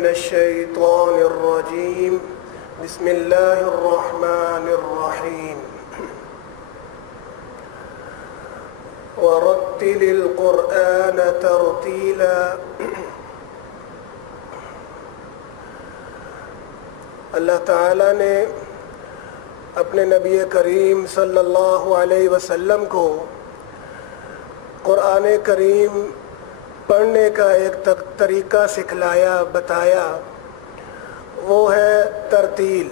من الشيطان الرجيم بسم الله الرحمن الرحيم ورتل القرآن ترتیلا۔ اللہ تعالیٰ نے اپنے نبی کریم صلی اللہ علیہ وسلم کو قرآن کریم پڑھنے کا ایک طریقہ سکھلایا، بتایا، وہ ہے ترتیل۔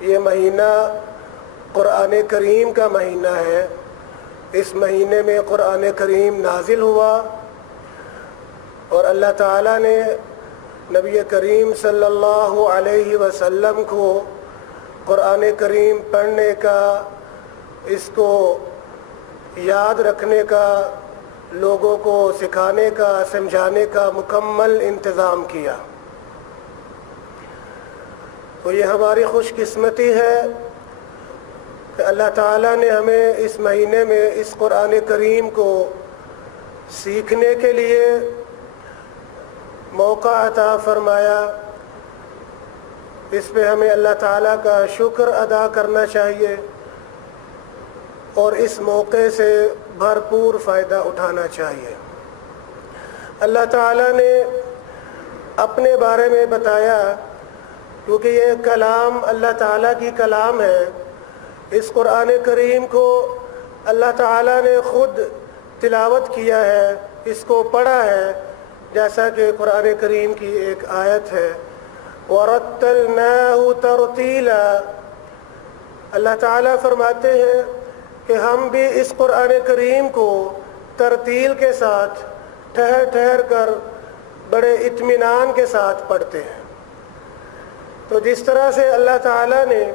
یہ مہینہ قرآن کریم کا مہینہ ہے۔ اس مہینے میں قرآن کریم نازل ہوا اور اللہ تعالیٰ نے نبی کریم صلی اللہ علیہ وسلم کو قرآن کریم پڑھنے کا، اس کو یاد رکھنے کا، لوگوں کو سکھانے کا، سمجھانے کا مکمل انتظام کیا۔ تو یہ ہماری خوش قسمتی ہے کہ اللہ تعالیٰ نے ہمیں اس مہینے میں اس قرآن کریم کو سیکھنے کے لیے موقع عطا فرمایا۔ اس پہ ہمیں اللہ تعالیٰ کا شکر ادا کرنا چاہیے اور اس موقع سے بھرپور فائدہ اٹھانا چاہیے۔ اللہ تعالیٰ نے اپنے بارے میں بتایا، کیونکہ یہ کلام اللہ تعالیٰ کی کلام ہے۔ اس قرآن کریم کو اللہ تعالیٰ نے خود تلاوت کیا ہے، اس کو پڑھا ہے، جیسا کہ قرآن کریم کی ایک آیت ہے وَرَتَّلْنَاهُ تَرْتِيلًا۔ اللہ تعالیٰ فرماتے ہیں کہ ہم بھی اس قرآن کریم کو ترتیل کے ساتھ ٹھہر ٹھہر کر بڑے اطمینان کے ساتھ پڑھتے ہیں۔ تو جس طرح سے اللہ تعالیٰ نے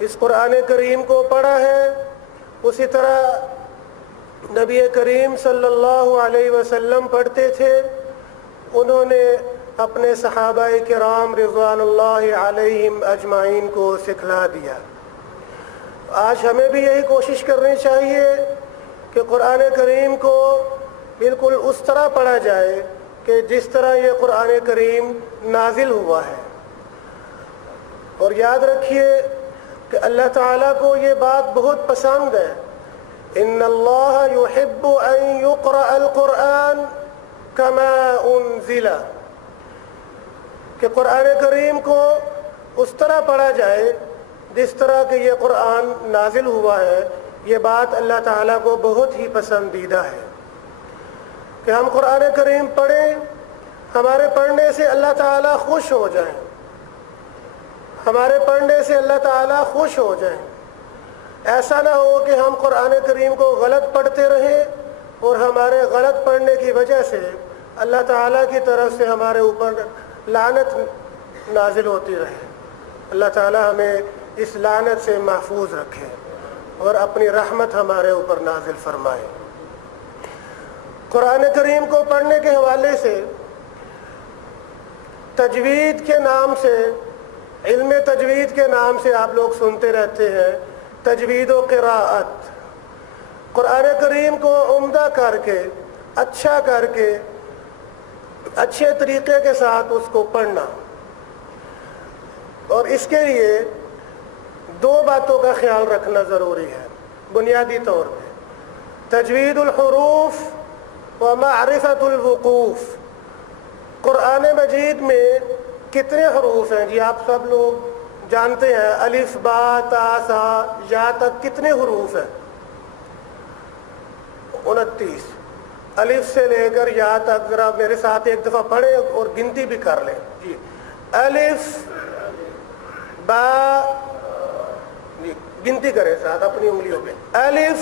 اس قرآن کریم کو پڑھا ہے، اسی طرح نبی کریم صلی اللہ علیہ وسلم پڑھتے تھے۔ انہوں نے اپنے صحابہ کرام رضوان اللہ علیہم اجمعین کو سکھلا دیا۔ آج ہمیں بھی یہی کوشش کرنی چاہیے کہ قرآن کریم کو بالکل اس طرح پڑھا جائے کہ جس طرح یہ قرآن کریم نازل ہوا ہے۔ اور یاد رکھیے کہ اللہ تعالیٰ کو یہ بات بہت پسند ہے، ان اللہ یحب ان یقرأ القرآن کما انزل، کہ قرآن کریم کو اس طرح پڑھا جائے جس طرح کہ یہ قرآن نازل ہوا ہے۔ یہ بات اللہ تعالیٰ کو بہت ہی پسندیدہ ہے کہ ہم قرآن کریم پڑھیں، ہمارے پڑھنے سے اللہ تعالیٰ خوش ہو جائیں، ہمارے پڑھنے سے اللہ تعالیٰ خوش ہو جائیں۔ ایسا نہ ہو کہ ہم قرآن کریم کو غلط پڑھتے رہیں اور ہمارے غلط پڑھنے کی وجہ سے اللہ تعالیٰ کی طرف سے ہمارے اوپر لعنت نازل ہوتی رہے۔ اللہ تعالیٰ ہمیں اس لعنت سے محفوظ رکھے اور اپنی رحمت ہمارے اوپر نازل فرمائے۔ قرآن کریم کو پڑھنے کے حوالے سے تجوید کے نام سے، علم تجوید کے نام سے آپ لوگ سنتے رہتے ہیں، تجوید و قراءت۔ قرآن کریم کو عمدہ کر کے، اچھا کر کے، اچھے طریقے کے ساتھ اس کو پڑھنا۔ اور اس کے لیے دو باتوں کا خیال رکھنا ضروری ہے بنیادی طور پہ، تجوید الحروف و معرفت الوقوف۔ قرآن مجید میں کتنے حروف ہیں؟ جی آپ سب لوگ جانتے ہیں، الف با تا سا یا تک کتنے حروف ہیں؟ 29۔ الف سے لے کر یا تک ذرا میرے ساتھ ایک دفعہ پڑھیں اور گنتی بھی کر لیں۔ جی الف با، جی گنتی کریں ساتھ اپنی انگلیوں پہ، الف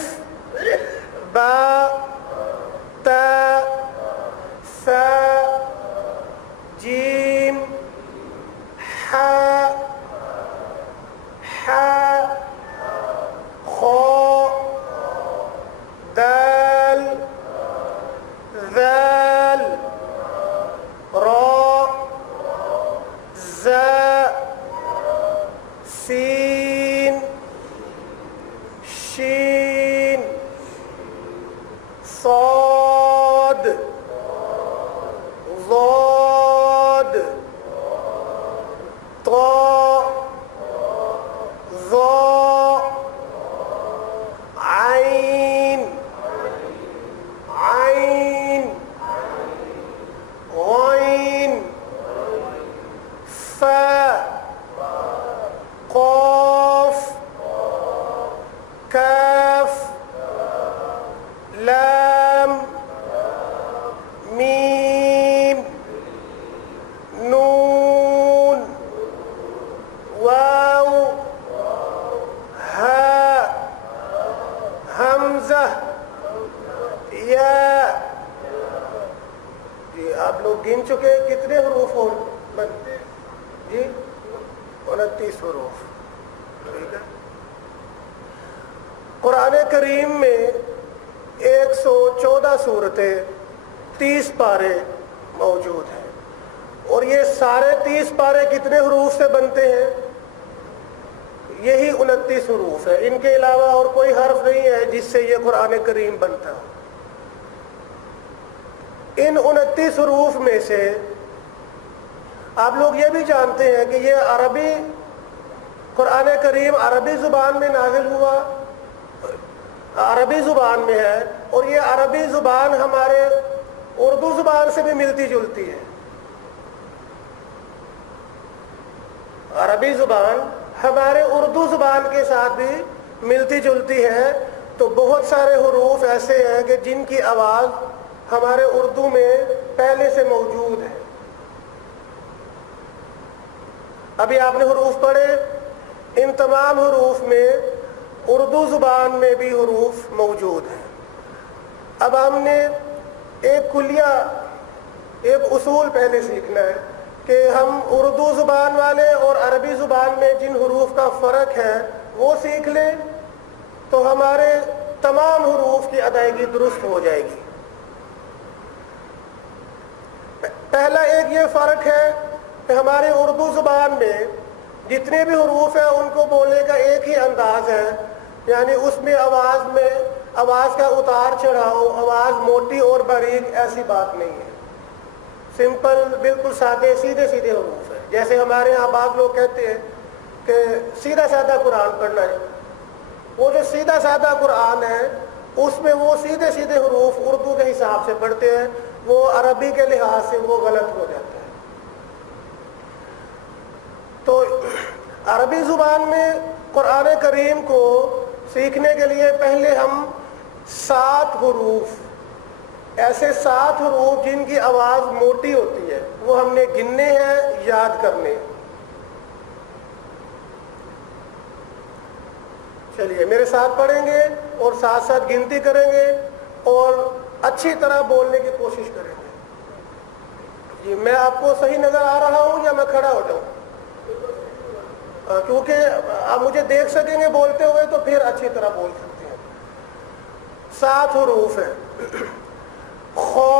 با تا سا جیم حا حا خا دال ذال را زا سین شین صاد میم نون واو ہا حمزہ یا. جی آپ لوگ گن چکے کتنے حروف ہو بنتے جی 29 حروف. ٹھیک ہے. قرآن کریم میں 114 سورتیں 30 پارے موجود ہیں اور یہ سارے 30 پارے کتنے حروف سے بنتے ہیں؟ یہی 29 حروف ہے. ان کے علاوہ اور کوئی حرف نہیں ہے جس سے یہ قرآن کریم بنتا ہو. ان 29 حروف میں سے آپ لوگ یہ بھی جانتے ہیں کہ یہ عربی قرآن کریم عربی زبان میں نازل ہوا، عربی زبان میں ہے، اور یہ عربی زبان ہمارے اردو زبان سے بھی ملتی جلتی ہے. عربی زبان ہمارے اردو زبان کے ساتھ بھی ملتی جلتی ہے. تو بہت سارے حروف ایسے ہیں کہ جن کی آواز ہمارے اردو میں پہلے سے موجود ہے. ابھی آپ نے حروف پڑھے، ان تمام حروف میں اردو زبان میں بھی حروف موجود ہیں. اب ہم نے ایک کلیہ، ایک اصول پہلے سیکھنا ہے کہ ہم اردو زبان والے اور عربی زبان میں جن حروف کا فرق ہے وہ سیکھ لیں تو ہمارے تمام حروف کی ادائیگی درست ہو جائے گی. پہلا ایک یہ فرق ہے کہ ہماری اردو زبان میں جتنے بھی حروف ہیں ان کو بولنے کا ایک ہی انداز ہے، یعنی اس میں آواز کا اتار چڑھاؤ، آواز موٹی اور باریک ایسی بات نہیں ہے. سمپل بالکل سادے سیدھے سیدھے حروف ہیں. جیسے ہمارے یہاں بعض لوگ کہتے ہیں کہ سیدھا سادہ قرآن پڑھنا ہے. وہ جو سیدھا سادہ قرآن ہے اس میں وہ سیدھے سیدھے حروف اردو کے حساب سے پڑھتے ہیں، وہ عربی کے لحاظ سے وہ غلط ہو جاتا ہے. تو عربی زبان میں قرآن کریم کو سیکھنے کے لیے پہلے ہم 7 حروف، ایسے 7 حروف جن کی آواز موٹی ہوتی ہے وہ ہم نے گننے ہیں، یاد کرنے. چلیے میرے ساتھ پڑھیں گے اور ساتھ ساتھ گنتی کریں گے اور اچھی طرح بولنے کی کوشش کریں گے. جی میں آپ کو صحیح نظر آ رہا ہوں یا میں کھڑا ہو جاؤں؟ کیونکہ آپ مجھے دیکھ سکیں گے بولتے ہوئے تو پھر اچھی طرح بول سکتے ہیں. 7 حروف ہیں. خو،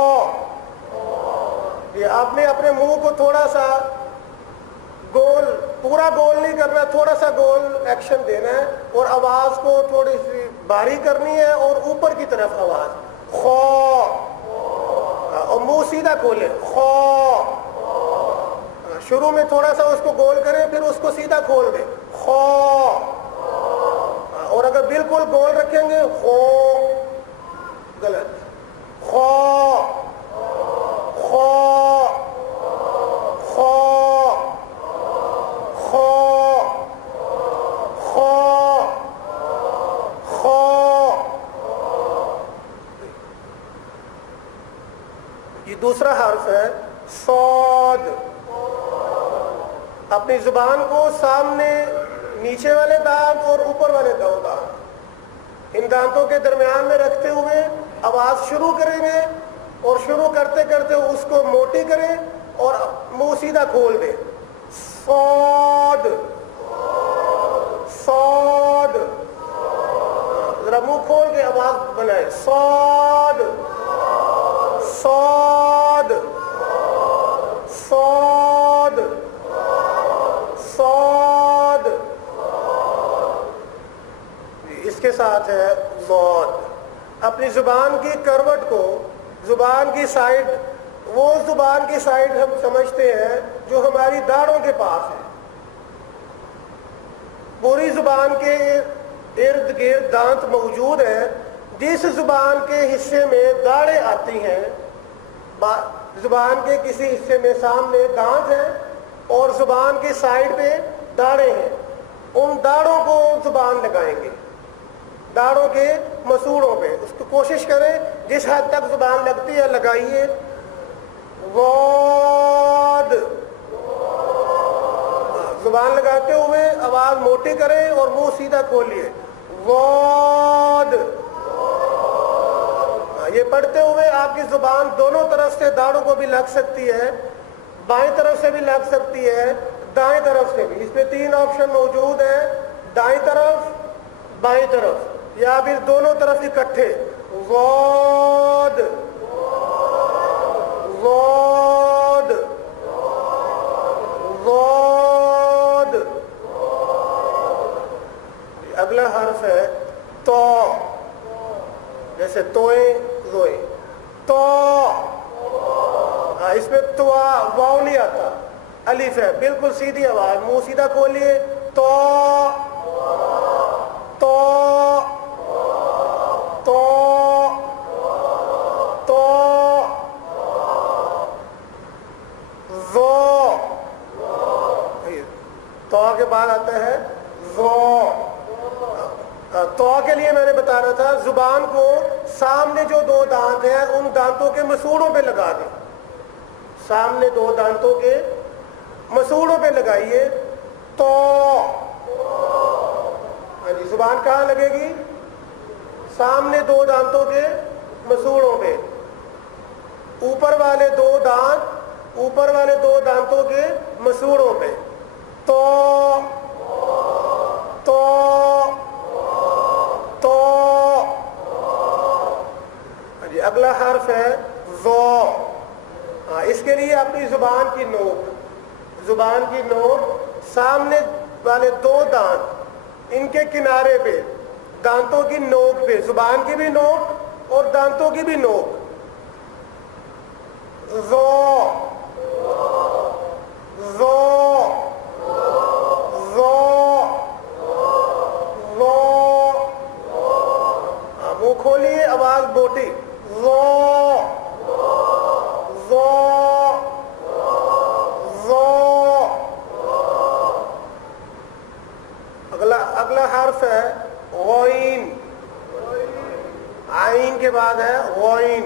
یہ آپ نے اپنے منہ کو تھوڑا سا گول، پورا گول نہیں کرنا، تھوڑا سا گول ایکشن دینا ہے اور آواز کو تھوڑی سی بھاری کرنی ہے اور اوپر کی طرف آواز. خو، اور منہ سیدھا کھولے. خو، شروع میں تھوڑا سا اس کو گول کریں پھر اس کو سیدھا کھول دیں. خو، اور اگر بالکل گول رکھیں گے خو، غلط. خو، خو، خو، خو، خو، خو. یہ دوسرا حرف ہے صاد. اپنی زبان کو سامنے نیچے والے دانت اور اوپر والے دانت، ان دانتوں کے درمیان میں رکھتے ہوئے آواز شروع کریں گے اور شروع کرتے کرتے اس کو موٹی کریں اور منہ سیدھا کھول دیں. صاد، صاد. ذرا منہ کھول کے آواز بنائیں. صاد، صاد، صاد، صاد. اس کے ساتھ ہے ضاد. اپنی زبان کی کروٹ کو، زبان کی سائڈ، وہ زبان کی سائڈ ہم سمجھتے ہیں جو ہماری داڑھوں کے پاس ہے. پوری زبان کے ارد گرد دانت موجود ہیں. جس زبان کے حصے میں داڑھیں آتی ہیں، زبان کے کسی حصے میں سامنے دانت ہیں اور زبان کے سائڈ پہ داڑھیں ہیں، ان داڑھوں کو زبان لگائیں گے، داڑھوں کے مسوڑوں پہ. اس کو کوشش کریں جس حد تک زبان لگتی ہے لگائیے. غاد، زبان لگاتے ہوئے آواز موٹی کریں اور منہ سیدھا کھولیے، غاد۔ یہ پڑھتے ہوئے آپ کی زبان دونوں طرف سے داڑھوں کو بھی لگ سکتی ہے، بائیں طرف سے بھی لگ سکتی ہے، دائیں طرف سے بھی۔ اس پہ 3 آپشن موجود ہیں، دائیں طرف، بائیں طرف، یا پھر دونوں طرف اکٹھے۔ غاد، غاد، غاد۔ اگلا حرف ہے تو، جیسے توئیں زوئیں، تو۔ اس میں تو واو نہیں آتا، الف ہے، بالکل سیدھی آواز، منہ سیدھا کھولیے، تو تو تو تو زو، تو کے بعد آتا ہے زو۔ تو کے لیے میں نے بتانا تھا، زبان کو سامنے جو 2 دانت ہیں ان دانتوں کے مسوڑوں پہ لگا دیں، سامنے 2 دانتوں کے مسوڑوں پہ لگائیے، تو۔ ہاں جی، زبان کہاں لگے گی؟ سامنے 2 دانتوں کے مسوڑوں پہ، اوپر والے 2 دانت، اوپر والے 2 دانتوں کے مسوڑوں پہ، تو تو تو۔ جی اگلا حرف ہے ذو۔ اس کے لیے اپنی زبان کی نوک، زبان کی نوک سامنے والے 2 دانت، ان کے کنارے پہ، دانتوں کی نوک پہ، زبان کی بھی نوک اور دانتوں کی بھی نوک، ذو ذو ذو ذو۔ منہ کھولیے، آواز موٹی، ذو ذو ذو۔ اگلا حرف ہے غین، عین کے بعد ہے غین۔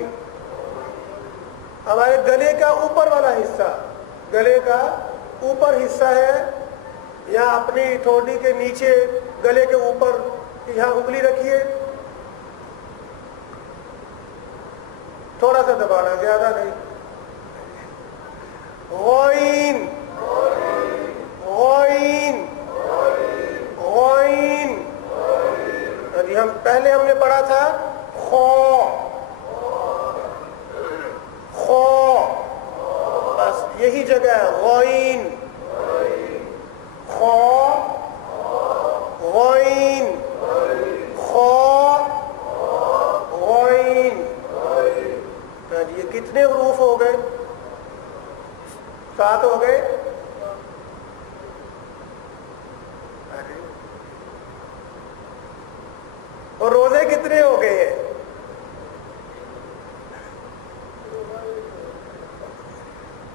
ہمارے گلے کا اوپر والا حصہ، گلے کا اوپر حصہ ہے، یا اپنی ٹھوڑی کے نیچے گلے کے اوپر یہاں انگلی رکھیے، تھوڑا سا دبانا، زیادہ نہیں۔ غین غین غین۔ پہلے ہم نے پڑھا تھا خو، خو، بس یہی جگہ ہے، غین، خو، غین، خو، غین۔ یہ کتنے حروف ہو گئے؟ 7 ہو گئے۔ اور روزے کتنے ہو گئے ہیں؟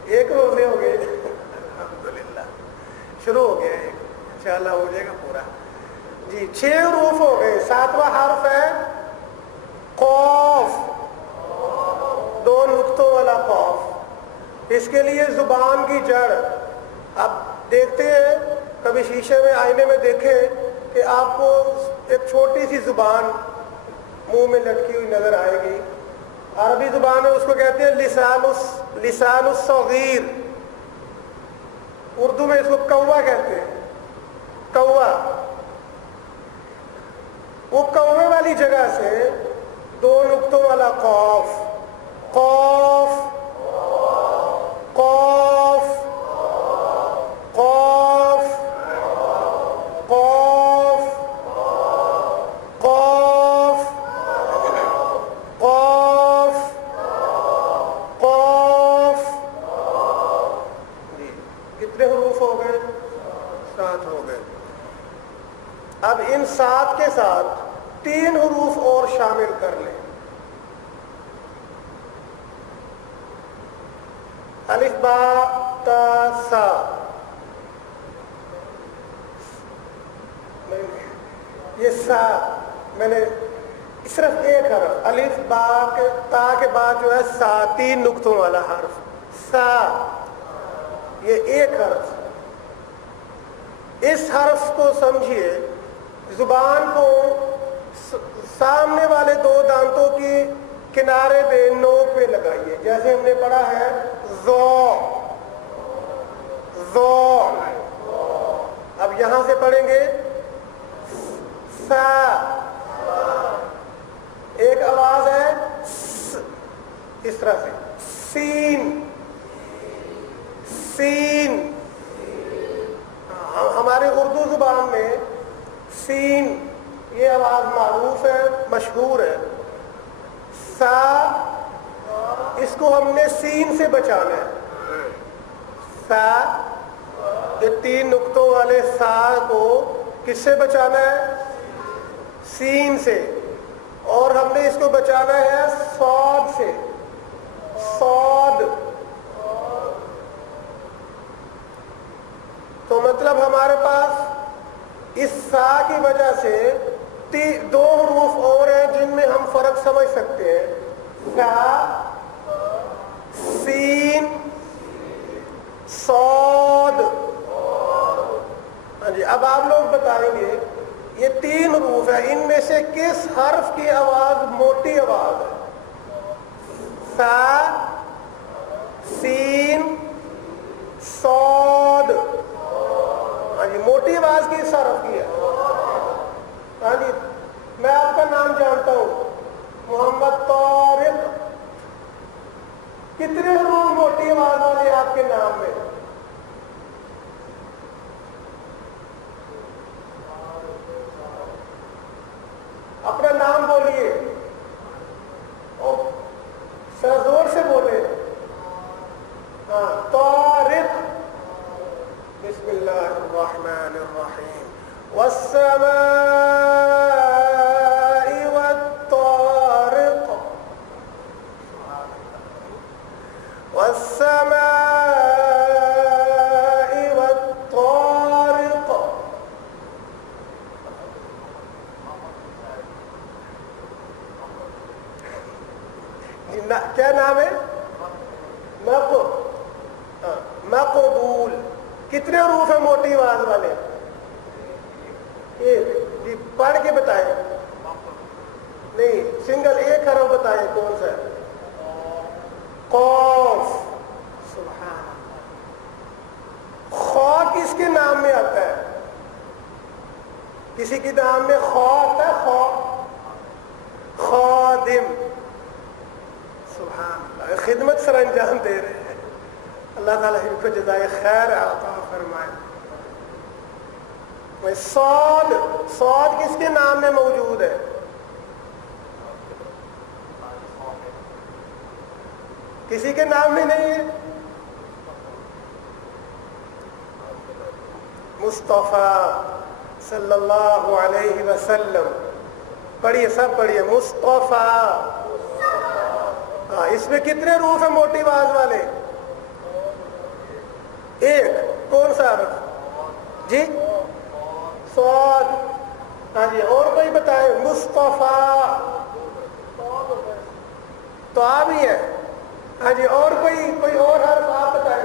ایک روزے ہو گئے، الحمدللہ، شروع ہو گیا ہے، انشاءاللہ ہو جائے گا پورا۔ جی 6 حروف ہو گئے۔ 7واں حرف ہے قاف، 2 نقطوں والا قاف۔ اس کے لیے زبان کی جڑ، اب دیکھتے ہیں، کبھی شیشے میں، آئینے میں دیکھیں کہ آپ کو ایک چھوٹی سی زبان منہ میں لٹکی ہوئی نظر آئے گی۔ عربی زبان میں اس کو کہتے ہیں لسان الصغیر، اردو میں اس کو کوا کہتے ہیں، کوا۔ وہ کوے والی جگہ سے 2 نقطوں والا قاف، قاف قاف قاف قاف قاف قاف قاف۔ کتنے حروف ہو گئے؟ 7 ہو گئے۔ اب ان 7 کے ساتھ 3 حروف اور شامل کر لیں۔ الف با تا سا، یہ سا میں نے صرف ایک حرف، الف با کے تا کے بعد جو ہے سا، 3 نقطوں والا حرف، سا، یہ ایک حرف، اس حرف کو سمجھیے، زبان کو سامنے والے دو دانتوں کی کنارے پہ نوک پہ لگائیے، جیسے ہم نے پڑھا ہے زو زو۔ اب یہاں سے پڑھیں گے سا، ایک آواز ہے اس طرح سے، سین سین۔ ہمارے اردو زبان میں سین یہ آواز معروف ہے، مشہور ہے۔ سا، اس کو ہم نے سین سے بچانا ہے۔ سا، یہ تین نقطوں والے سا کو کس سے بچانا ہے؟ سین سے۔ اور ہم نے اس کو بچانا ہے صاد سے، صاد۔ تو مطلب ہمارے پاس اس سا کی وجہ سے دو حروف اور ہیں جن میں ہم فرق سمجھ سکتے ہیں، سا، سین، صاد۔ ہاں جی، اب آپ لوگ بتائیں گے یہ تین حروف ہیں، ان میں سے کس حرف کی آواز موٹی آواز ہے؟ سا، سین، صاد۔ ہاں جی، موٹی آواز کس حرف کی ہے؟ ہاں جی، میں آپ کا نام جانتا ہوں، محمد طارق، کتنے حروف موٹی آواز والے آپ کے نام میں؟ اپنا نام بولیے، ذرا زور سے بولے۔ ہاں، طارق۔ بسم اللہ الرحمن الرحیم، والسماء والطارق، والسماء والطارق۔ کیا نام ہے؟ مقبول۔ کتنے حروف ہیں موٹی آواز والے؟ ایک۔ جی پڑھ کے بتائیں، نہیں سنگل ایک حرف بتائیں کون سا ہے؟ قاف۔ سبحان اللہ۔ خا کس کے نام میں آتا ہے؟ کسی کے نام میں خا آتا ہے؟ خا، خادم۔ سبحان اللہ، خدمت سر انجام دے رہے ہیں، اللہ تعالیٰ ان کو جزائے خیر عطا فرمائے۔ صاد، صاد کس کے نام میں موجود ہے؟ کسی کے نام میں نہیں ہے؟ مصطفیٰ صلی اللہ علیہ وسلم۔ پڑھیے، سب پڑھیے، مصطفیٰ۔ اس میں کتنے حروف ہیں موٹی آواز والے؟ ایک۔ کون سا حرف؟ جی صاد۔ ہاں جی، اور کوئی بتائے؟ مصطفیٰ تو آپ ہی ہے۔ ہاں جی، اور کوئی اور حرف آپ بتائیں؟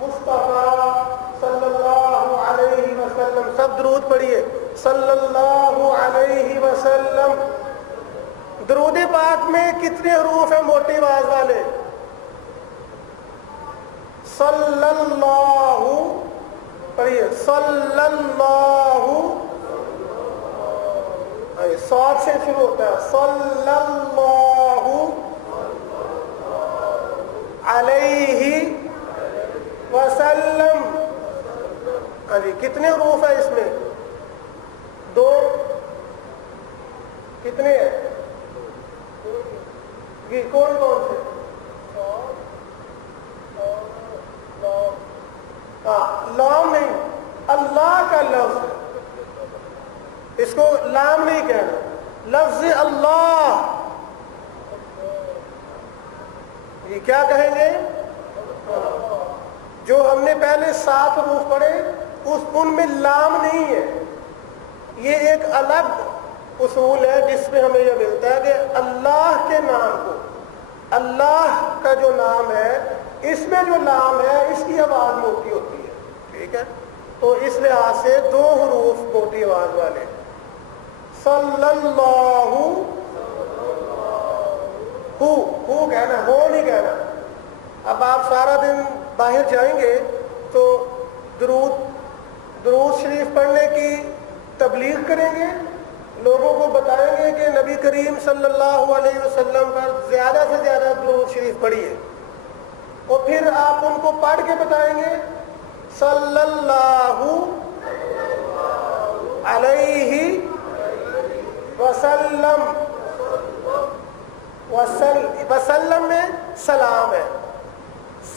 مصطفیٰ صلی اللہ علیہ وسلم۔ سب درود پڑھیے، صلی اللہ علیہ وسلم۔ درود پاک میں کتنے حروف ہیں موٹی آواز والے؟ صلی اللہ، پڑھیے، صلی اللہ، صاد سے شروع ہوتا ہے، صلی اللہ علیہ وسلم۔ ہاں جی، کتنے حروف ہیں اس میں؟ دو۔ کتنے ہیں؟ کون کون سے؟ لام نہیں، اللہ کا لفظ، اس کو لام نہیں کہنا، لفظ اللہ۔ یہ کیا کہیں گے؟ جو ہم نے پہلے 7 حروف پڑھے ان میں لام نہیں ہے، یہ ایک الگ اصول ہے جس میں ہمیں یہ ملتا ہے کہ اللہ کے نام کو، اللہ کا جو نام ہے اس میں جو لام ہے اس کی آواز موٹی ہوتی ہے، ٹھیک ہے؟ تو اس لحاظ سے دو حروف موٹی آواز والے، صلی اللہ، ہو کہنا، ہو نہیں کہنا۔ اب آپ سارا دن باہر جائیں گے تو درود شریف پڑھنے کی تبلیغ کریں گے، لوگوں کو بتائیں گے کہ نبی کریم صلی اللہ علیہ وسلم پر زیادہ سے زیادہ درود شریف پڑھیے، اور پھر آپ ان کو پڑھ کے بتائیں گے صلی اللہ علیہ وسلم، وسلم میں سلام ہے،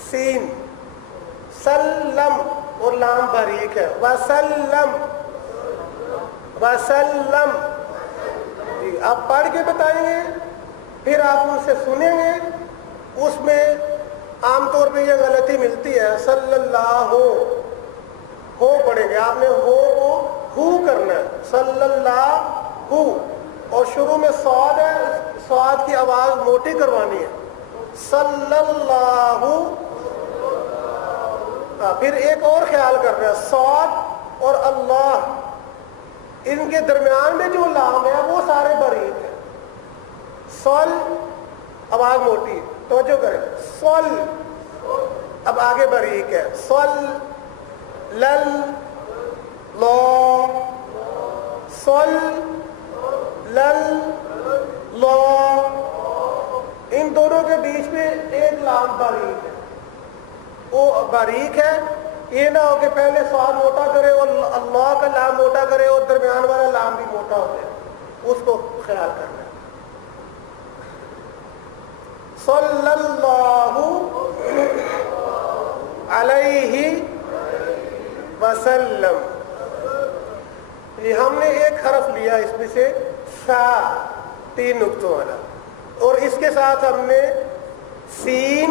سین، سلم اور لام باریک ہے، وسلم، وسلم، جی آپ پڑھ کے بتائیں گے، پھر آپ ان سے سنیں گے۔ اس میں عام طور پہ یہ غلطی ملتی ہے، صلی اللہ ہو پڑھیں گے، آپ نے ہو کو ہو کرنا ہے، صلی اللہ ہو، اور شروع میں صاد ہے، صاد کی آواز موٹی کروانی ہے، صلی اللہ۔ پھر ایک اور خیال کرنا ہے، صاد اور اللہ ان کے درمیان میں جو لام ہے وہ سارے باریک ہیں، صل آواز موٹی ہے، توجہ کریں، صل، اب آگے باریک ہے، صل، لل، لو، صل، لل، لو، ان دونوں کے بیچ میں ایک لام باریک ہے، وہ باریک ہے، یہ نہ ہو کہ پہلے صاد موٹا کرے اور اللہ کا لام موٹا کرے اور درمیان والا لام بھی موٹا ہو جائے، اس کو خیال کرنا ہے۔ صلی اللہ علیہ وسلم، یہ ہم نے ایک حرف لیا اس میں سے سا، 3 نقطوں والا، اور اس کے ساتھ ہم نے سین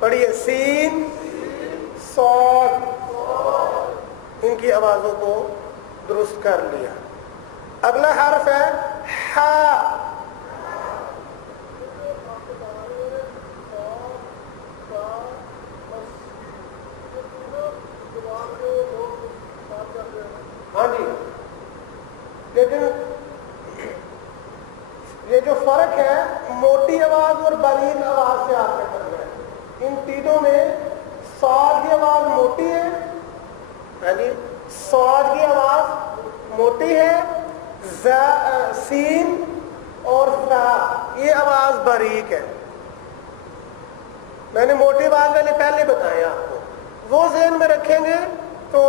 پڑھیے، سین، صاد، ان کی آوازوں کو درست کر لیا۔ اگلا حرف ہے ہا، ہاں جی، لیکن یہ جو فرق ہے موٹی آواز اور باریک آواز سے آپ نے کرنا ہے، ان تینوں میں صاد کی آواز موٹی ہے، ہاں جی، صاد کی آواز موٹی ہے، سین اور فا یہ آواز باریک ہے۔ میں نے موٹی آواز والے پہلے بتایا آپ کو، وہ ذہن میں رکھیں گے تو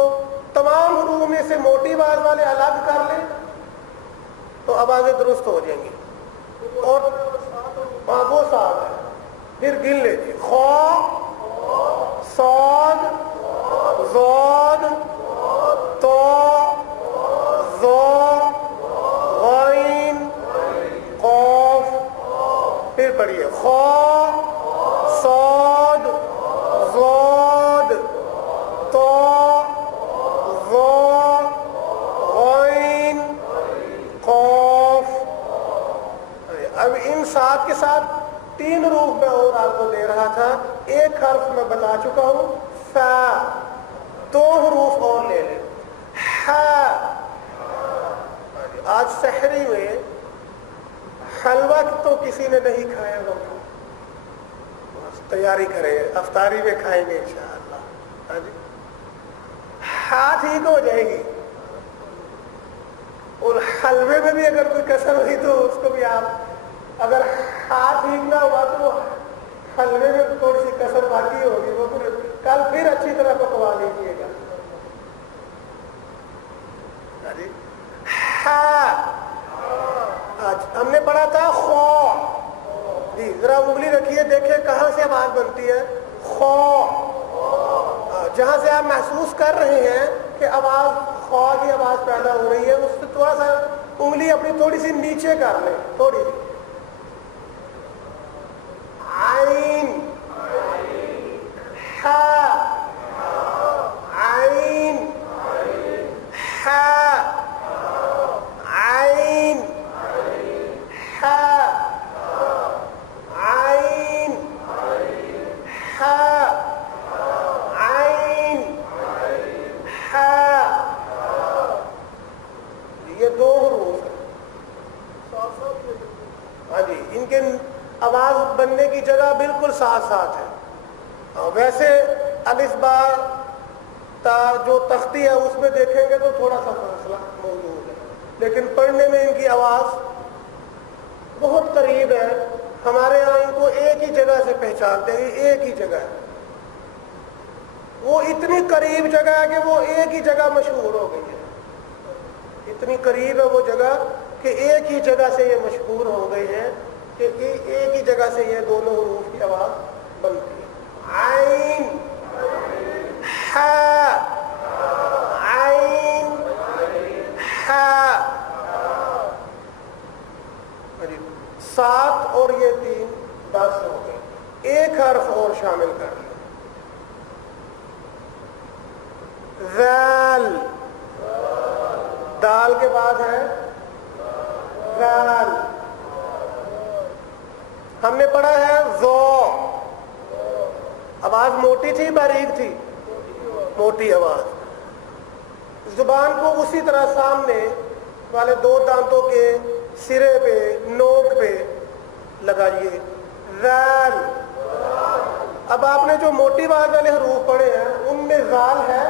تمام حروف میں سے موٹی آواز والے الگ کر لیں تو آوازیں درست ہو جائیں گی، اور ہاں وہ صاد ہے، پھر گن لیجیے، خا، صاد، ضاد، تو، ظا، غین، قاف، پھر پڑھیے خا، صاد، ضاد، تو، ظا، غین، قاف۔ اب ان 7 کے ساتھ 3 حروف میں اور آپ کو دے رہا تھا، ایک حرف میں بتا چکا ہوں، فا، 2 حروف اور لے لیں، ہا۔ آج سحری میں حلوہ تو کسی نے نہیں کھایا ہوگا، تیاری کریں، افطاری میں کھائیں گے انشاءاللہ، ہاں جی، ہا ٹھیک ہو جائے گی، اور حلوے میں بھی اگر کوئی کسر ہوئی تو اس کو بھی آپ، اگر ہاتھ ٹھیک نہ ہوا تو حلوے میں تھوڑی سی کسر باقی ہوگی، وہ کل پھر اچھی طرح پکوا لیجیے گا۔ آج ہم نے پڑھا تھا خو، جی ذرا انگلی رکھیے، دیکھیں کہاں سے آواز بنتی ہے، خو، جہاں سے آپ محسوس کر رہے ہیں کہ آواز خو کی آواز پیدا ہو رہی ہے، اس سے تھوڑا سا انگلی اپنی تھوڑی سی نیچے کر لیں، تھوڑی سی، عین، ہا، عین، ہا، عین، ہا، عین، ہا، عین، ہا، یہ دو حروف ہیں. ہاں جی، ان کے آواز بننے کی جگہ بالکل ساتھ ساتھ ہے. ویسے الف با تا جو تختی ہے اس میں دیکھیں گے تو تھوڑا سا فاصلہ موجود ہے، لیکن پڑھنے میں ان کی آواز بہت قریب ہے. ہمارے یہاں ان کو ایک ہی جگہ سے پہچانتے ہیں، ایک ہی جگہ ہے. وہ اتنی قریب جگہ ہے کہ وہ ایک ہی جگہ مشہور ہو گئی ہے. اتنی قریب ہے وہ جگہ کہ ایک ہی جگہ سے یہ مشہور ہو گئی ہے کہ ایک ہی جگہ سے یہ دونوں حروف کی آواز بنتی ہے. عین، ہا، عین، ہا. 7 اور یہ 3 10 ہو گئے. ایک حرف اور شامل کر لیں. ذال، دال کے بعد ہے ذال. ہم نے پڑھا ہے ذو. آواز موٹی تھی باریک تھی؟ موٹی آواز. زبان کو اسی طرح سامنے والے 2 دانتوں کے سرے پہ، نوک پہ لگائیے. ذال. اب آپ نے جو موٹی آواز والے حروف پڑھے ہیں ان میں ذال ہے؟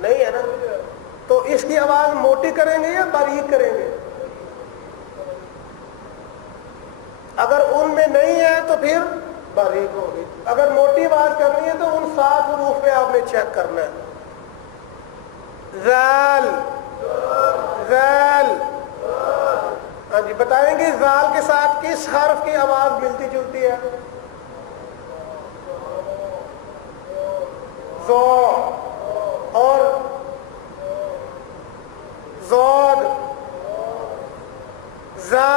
نہیں ہے نا. تو اس کی آواز موٹی کریں گے یا باریک کریں گے؟ اگر ان میں نہیں ہے تو پھر باریک ہوگی. اگر موٹی آواز کرنی ہے تو ان 7 حروف پہ آپ نے چیک کرنا ہے. ذال، ذال. ہاں جی، بتائیں گے ذال کے ساتھ کس حرف کی آواز ملتی جلتی ہے؟ ذو اور ضاد، ذا.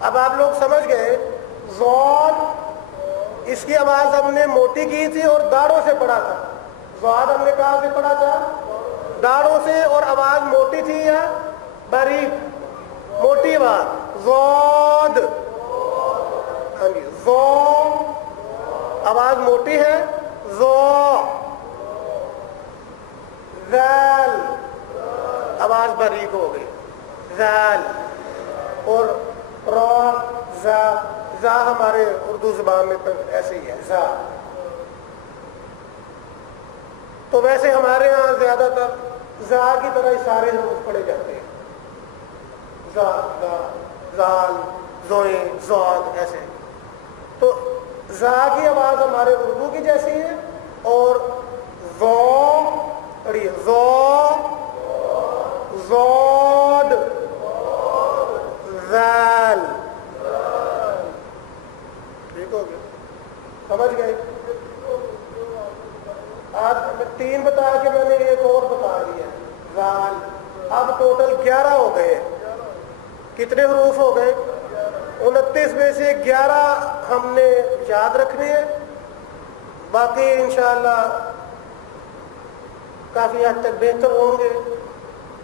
اب آپ لوگ سمجھ گئے. ضاد اس کی آواز ہم نے موٹی کی تھی اور داڑوں سے پڑھا تھا. ضاد ہم نے کہاں سے پڑھا تھا؟ داڑوں سے. اور آواز موٹی تھی یا باریک؟ موٹی آواز. ضاد. ہاں جی، ضو آواز موٹی ہے. ضو. ذال آواز باریک ہو گئی. ذال. اور را، زا. زا ہمارے اردو زبان میں ایسے ہی ہے، زا. تو ویسے ہمارے ہاں زیادہ تر زا کی طرح ہی سارے حروف پڑھے جاتے ہیں. زا، زا، زال، زوئیں، زاد، ایسے. تو زا کی آواز ہمارے اردو کی جیسی ہے. اور زو پڑھیے، زو، زود، ذال. ٹھیک ہو گیا؟ سمجھ گئے؟ آج 3 بتا کے میں نے ایک اور بتا دیا، ذال. اب ٹوٹل 11 ہو گئے. کتنے حروف ہو گئے؟ 29 میں سے 11 ہم نے یاد رکھنے ہیں. باقی انشاءاللہ کافی حد تک بہتر ہوں گے.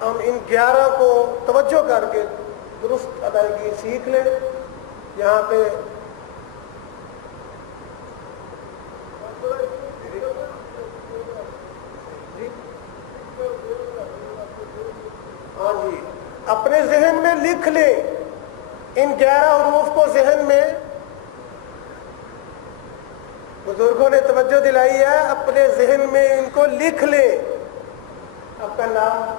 ہم ان 11 کو توجہ کر کے درست ادائیگی سیکھ لیں. یہاں پہ ہاں جی، اپنے ذہن میں لکھ لیں. ان 11 حروف کو ذہن میں بزرگوں نے توجہ دلائی ہے. اپنے ذہن میں ان کو لکھ لیں. آپ کا نام؟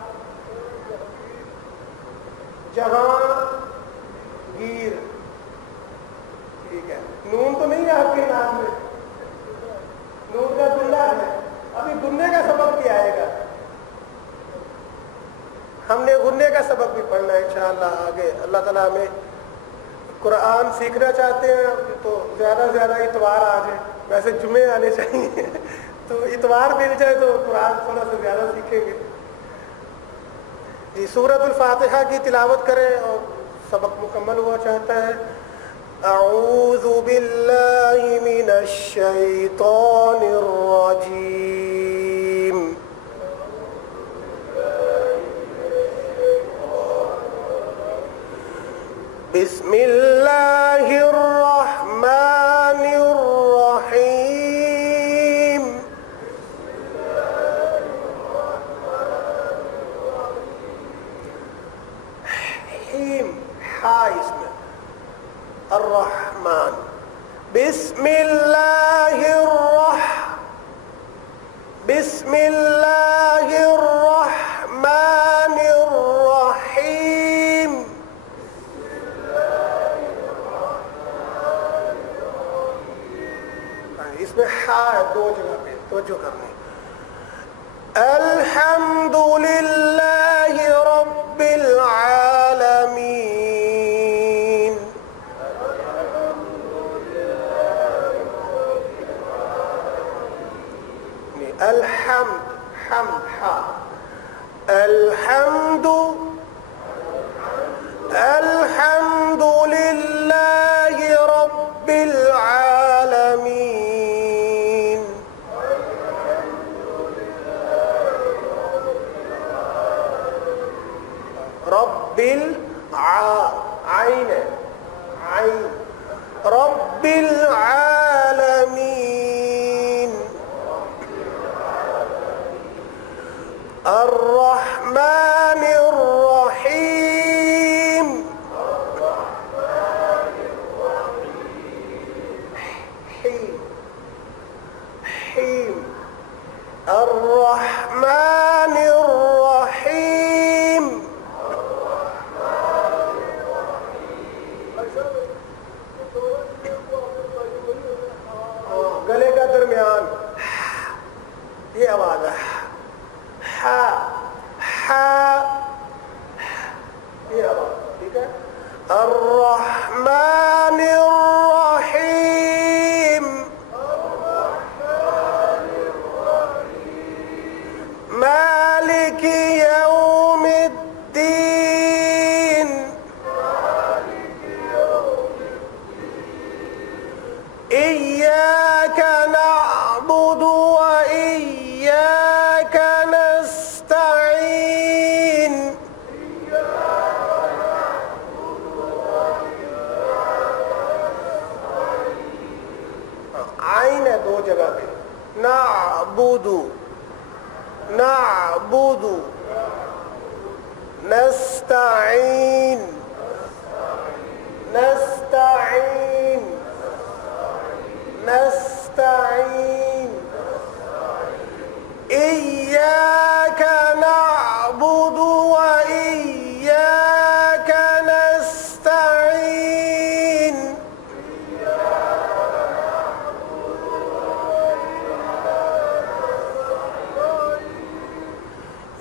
جہاں گیر. ٹھیک ہے. نون تو نہیں ہے آپ کے نام میں؟ نون کا گنہ ہے. ابھی گنے کا سبق بھی آئے گا. ہم نے غنے کا سبق بھی پڑھنا ہے انشاءاللہ آگے. اللہ تعالیٰ ہمیں قرآن سیکھنا چاہتے ہیں تو زیادہ سے زیادہ اتوار آ جائے. ویسے جمعے آنے چاہیے تو اتوار مل جائے تو قرآن تھوڑا سا زیادہ سیکھیں گے. جی، سورۃ الفاتحہ کی تلاوت کریں اور سبق مکمل ہوا چاہتا ہے. اعوذ باللہ من الشیطان الرجیم. بسم اللہ الرحمن الرحیم. حیم ہا اس میں الرحمن. بسم اللہ بسم اللہ الرحمن الرحیم. اس میں ہا ہے دو جگہ پہ توجہ کرنی. الحمد للہ رب العالمین. الحمد حمد ہا الحمد الحمد للہ رب العالمین. رب العین عین رب العالمین. الرحمن الرحیم. حیم الرحمن الرحیم. گلے کا درمیان یہ آواز ہے. ہا ہا یہ آواز ٹھیک ہے. الرحمن الرحیم. مالک یوم الدین. إياك نعبد وإياك نستعين. عین ہے دو جگہ پہ. نعبد نعبد نستعين نستعين نستعين. إياك نعبد وإياك نستعين.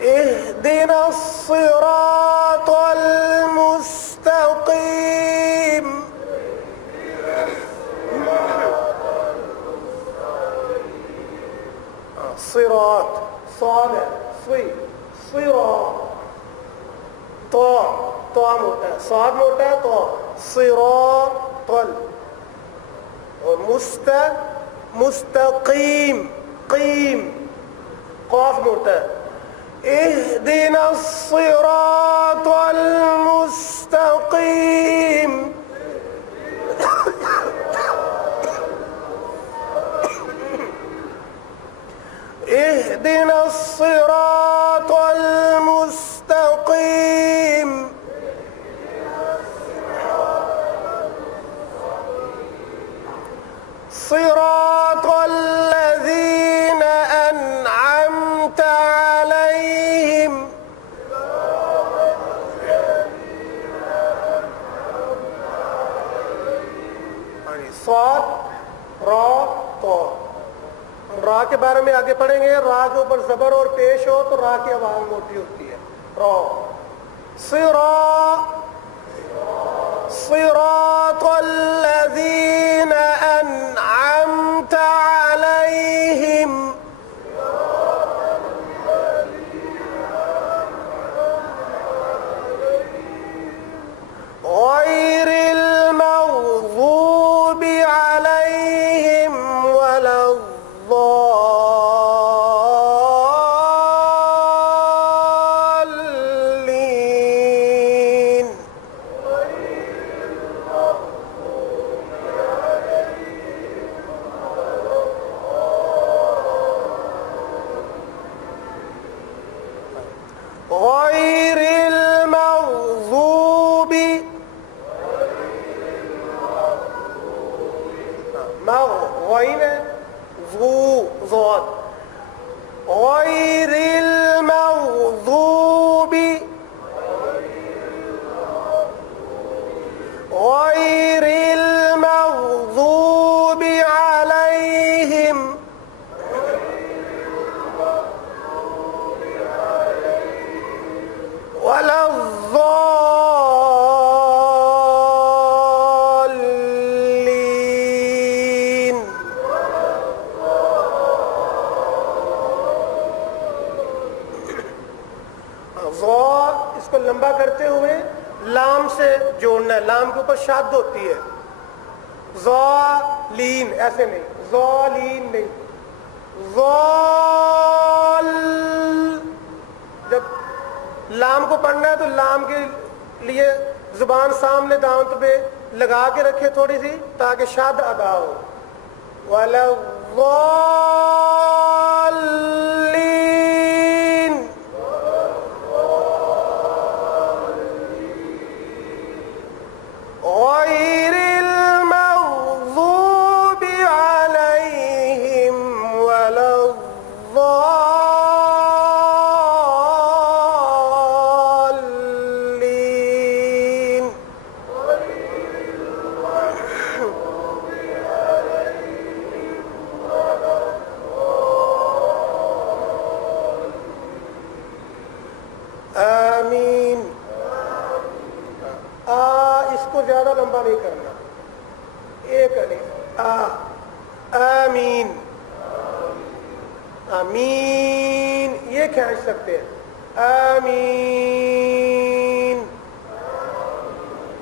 اهدنا الصراط المستقيم. صراط صاد صی صراط. طا طا موٹا ہے صاد موٹا ہے طا. صراط اور مستقیم قیم قاف موٹا ہے. اهدنا الصراط المستقيم. اهدنا الصراط المستقيم. صراط الذين أنعمت عليهم. صاد را طا. را کے بارے میں آگے پڑھیں گے. را کے اوپر زبر اور پیش ہو تو را کی آواز موٹی ہوتی ہے. را صراط الذين أنعمت عليهم. غير المغضوب عليهم ولا الضالين. غير المغضوب عليهم ولا الضالين. اس کو لمبا کرتے ہوئے لام سے جوڑنا ہے، لام کے اوپر شاد ہوتی ہے، ضالین ایسے نہیں، ضالین نہیں، ضال. جب لام کو پڑھنا ہے تو لام کے لیے زبان سامنے دانت پہ لگا کے رکھے تھوڑی سی تاکہ شاد ادا ہو. وَلَا الضَّالِّينَ. غَيْرِ الْمَغْضُوبِ عَلَيْهِمْ وَلَا الضَّالِّينَ. آمین. اس کو زیادہ لمبا نہیں کرنا، ایک الف آمین. آمین یہ کھینچ سکتے ہیں، آمین،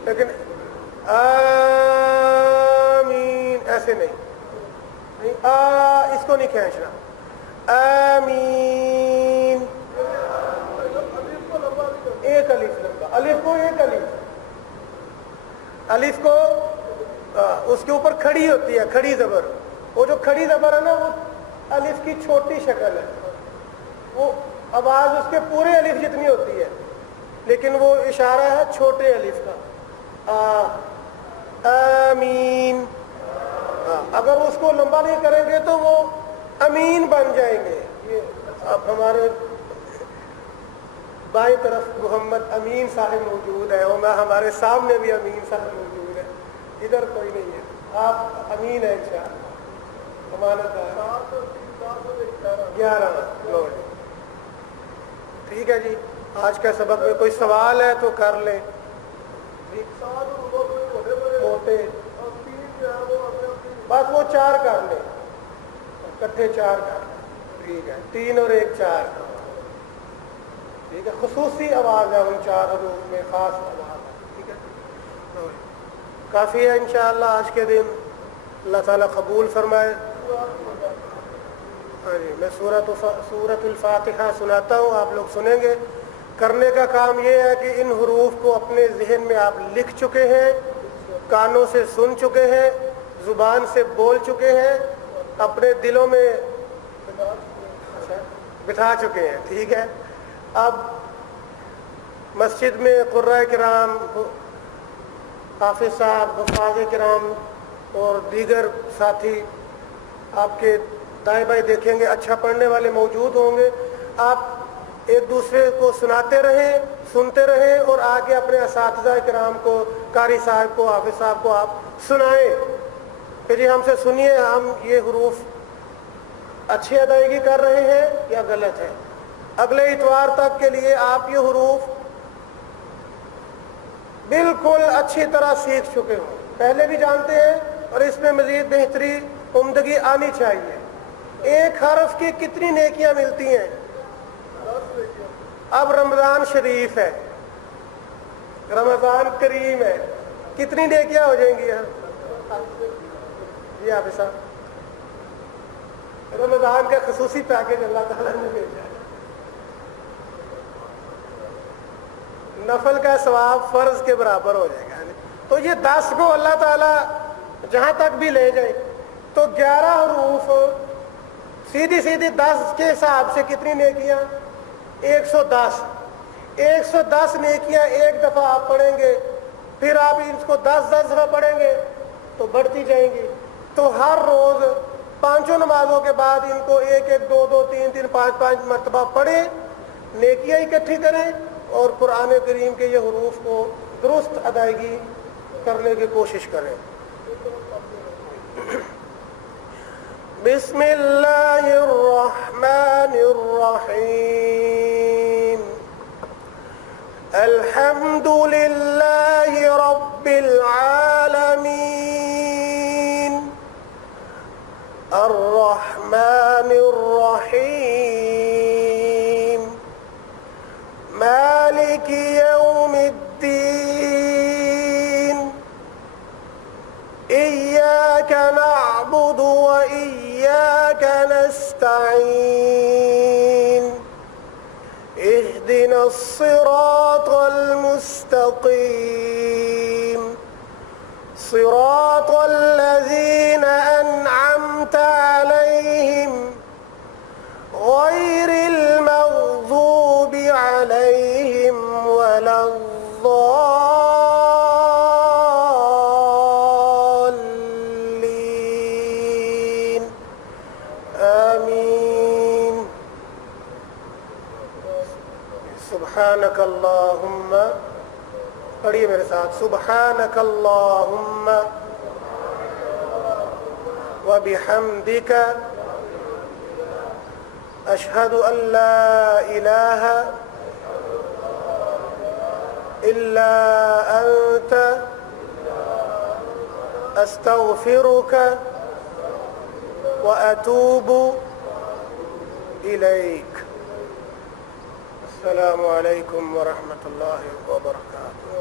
لیکن آمین ایسے نہیں، اس کو نہیں کھینچنا. آمین ایک الف لمبا، الف کو ایک الف کو اس کے اوپر کھڑی ہوتی ہے، کھڑی زبر. وہ جو کھڑی زبر ہے نا وہ الف کی چھوٹی شکل ہے، وہ آواز اس کے پورے الف جتنی ہوتی ہے، لیکن وہ اشارہ ہے چھوٹے الف کا. آمین. اگر اس کو لمبا نہیں کریں گے تو وہ امین بن جائیں گے. یہ اب ہمارے بائیں طرف محمد امین صاحب موجود ہے، اور ہمارے سامنے بھی امین صاحب موجود ہے، ادھر کوئی نہیں ہے. آپ امین ہیں انشاءاللہ. ہمارا 11 ٹھیک ہے جی. آج کا سبق میں کوئی سوال ہے تو کر لیں. موٹے بس وہ 4 کر لیں، اکٹھے 4 کر لیں. ٹھیک ہے، 3 اور 1 4. ٹھیک ہے، خصوصی آواز ہے ان 4 حروف میں، خاص آواز ہے. ٹھیک ہے، کافی ہے انشاءاللہ آج کے دن. اللہ تعالیٰ قبول فرمائے. میں سورۃ الفاتحہ سناتا ہوں، آپ لوگ سنیں گے. کرنے کا کام یہ ہے کہ ان حروف کو اپنے ذہن میں آپ لکھ چکے ہیں، کانوں سے سن چکے ہیں، زبان سے بول چکے ہیں، اپنے دلوں میں بٹھا چکے ہیں. ٹھیک ہے، اب مسجد میں قرائے کرام، حافظ صاحب، حفاظ کرام اور دیگر ساتھی آپ کے دائیں بائیں دیکھیں گے، اچھا پڑھنے والے موجود ہوں گے. آپ ایک دوسرے کو سناتے رہیں، سنتے رہیں، اور آگے اپنے اساتذہ کرام کو، قاری صاحب کو، حافظ صاحب کو آپ سنائیں کہ جی ہم سے سنیے، ہم یہ حروف اچھی ادائیگی کر رہے ہیں یا غلط ہے. اگلے اتوار تک کے لیے آپ یہ حروف بالکل اچھی طرح سیکھ چکے ہوں، پہلے بھی جانتے ہیں، اور اس میں مزید بہتری، عمدگی آنی چاہیے. ایک حرف کی کتنی نیکیاں ملتی ہیں؟ اب رمضان شریف ہے، رمضان کریم ہے، کتنی نیکیاں ہو جائیں گی یہاں؟ جی حافظ صاحب، رمضان کا خصوصی پیکج اللہ تعالیٰ نے بھیجا ہے. نفل کا ثواب فرض کے برابر ہو جائے گا. تو یہ 10 کو اللہ تعالیٰ جہاں تک بھی لے جائے تو 11 حروف سیدھی 10 کے حساب سے کتنی نیکیاں؟ 110. 110 نیکیاں ایک دفعہ آپ پڑھیں گے، پھر آپ اس کو 10 دفعہ پڑھیں گے تو بڑھتی جائیں گی. تو ہر روز پانچوں نمازوں کے بعد ان کو ایک ایک دو دو تین تین پانچ پانچ مرتبہ پڑھیں، نیکیاں اکٹھی کریں اور قرآن کریم کے یہ حروف کو درست ادائیگی کرنے کی کوشش کریں۔ بسم اللہ الرحمن الرحیم، الحمد للہ رب العالمین، الرحمن الرحیم، مالک یوم الدین، إياك نعبد وإياك نستعين، اهدنا الصراط المستقيم، صراط الذين أنعمت عليهم غير المغضوب عليهم ولا الضالين، آمين۔ سبحانك اللهم، پڑھیے میرے ساتھ، سبحانك اللهم وبحمدك أشهد أن لا إله إلا أنت أستغفرك وأتوب إليك۔ السلام عليكم ورحمة الله وبركاته۔